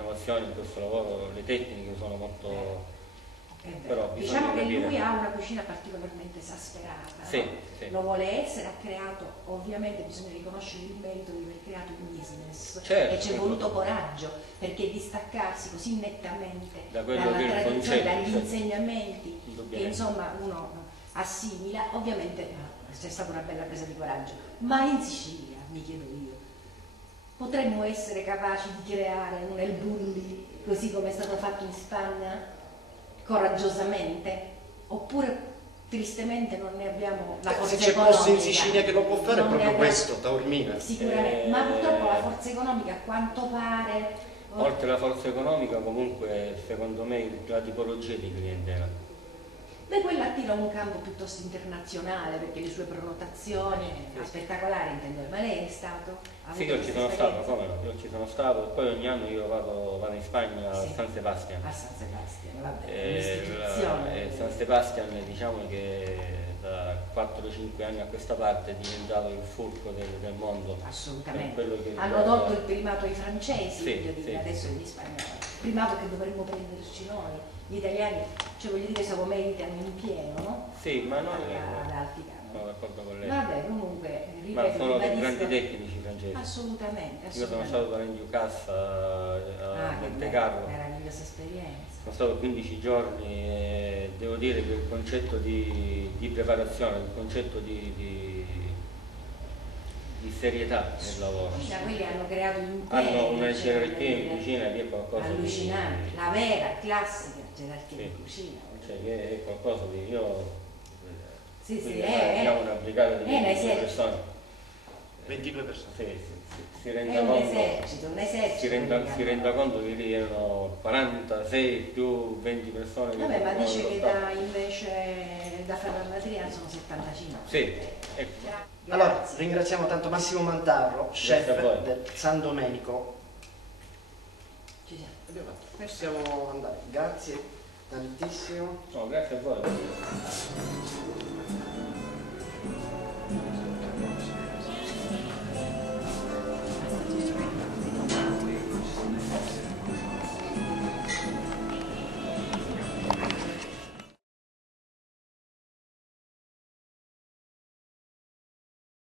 innovazioni in questo lavoro, le tecniche sono molto... Però diciamo che capire. Lui ha una cucina particolarmente esasperata, sì, no? sì. Lo vuole essere, ha creato, ovviamente bisogna riconoscere il merito di aver creato un business, certo, e c'è voluto coraggio, perché distaccarsi così nettamente da quello dalla che è il tradizione, concetto, dagli certo, insegnamenti che insomma uno assimila, ovviamente c'è stata una bella presa di coraggio, ma in Sicilia, mi chiedo io, potremmo essere capaci di creare un El Bulli così come è stato fatto in Spagna, coraggiosamente, oppure tristemente non ne abbiamo la forza se c'è economica. posto in Sicilia che lo può fare è proprio questo, Taormina. Sicuramente, ma purtroppo la forza economica a quanto pare... oltre alla forza economica comunque secondo me la tipologia di clientela. Beh, quella attira un campo piuttosto internazionale perché le sue prenotazioni, spettacolari intendo, ma lei è stato? Sì, io ci sono stato, come no? Io ci sono stato, poi ogni anno io vado in Spagna a San Sebastian. A San Sebastian, vabbè, un'istituzione. San Sebastian diciamo che da 4-5 anni a questa parte è diventato il fulcro del mondo. Assolutamente. Che hanno tolto il primato ai francesi, sì, voglio dire, sì, adesso sì. gli spagnoli. Primato che dovremmo prenderci noi, gli italiani, cioè voglio dire, se lo meritano in pieno, no? Sì, ma non ad alti canoni. sono d'accordo con lei. Vabbè, comunque, ripeto, ma sono dei ribadisco- grandi tecnici francesi. Assolutamente, Io sono stato a Ducasse, a Monte Carlo. Meravigliosa esperienza. Sono stato 15 giorni e devo dire che il concetto di preparazione, il concetto di serietà nel lavoro. Quelli hanno creato un impero. Hanno una gerarchia in cucina che è qualcosa allucinante, la vera, classica gerarchia in cucina. Cioè che è qualcosa di... Io... Sì, abbiamo una brigata di 22 persone. 22 persone. Sì. Si è renda un conto, esercito, si renda conto che lì erano 46 più 20 persone. Vabbè, ma dice che da Ferrara Triana sono 75. Sì, ecco. Allora, ringraziamo tanto Massimo Mantarro, chef del San Domenico. Ci siamo. Possiamo andare, grazie tantissimo. No, grazie a voi.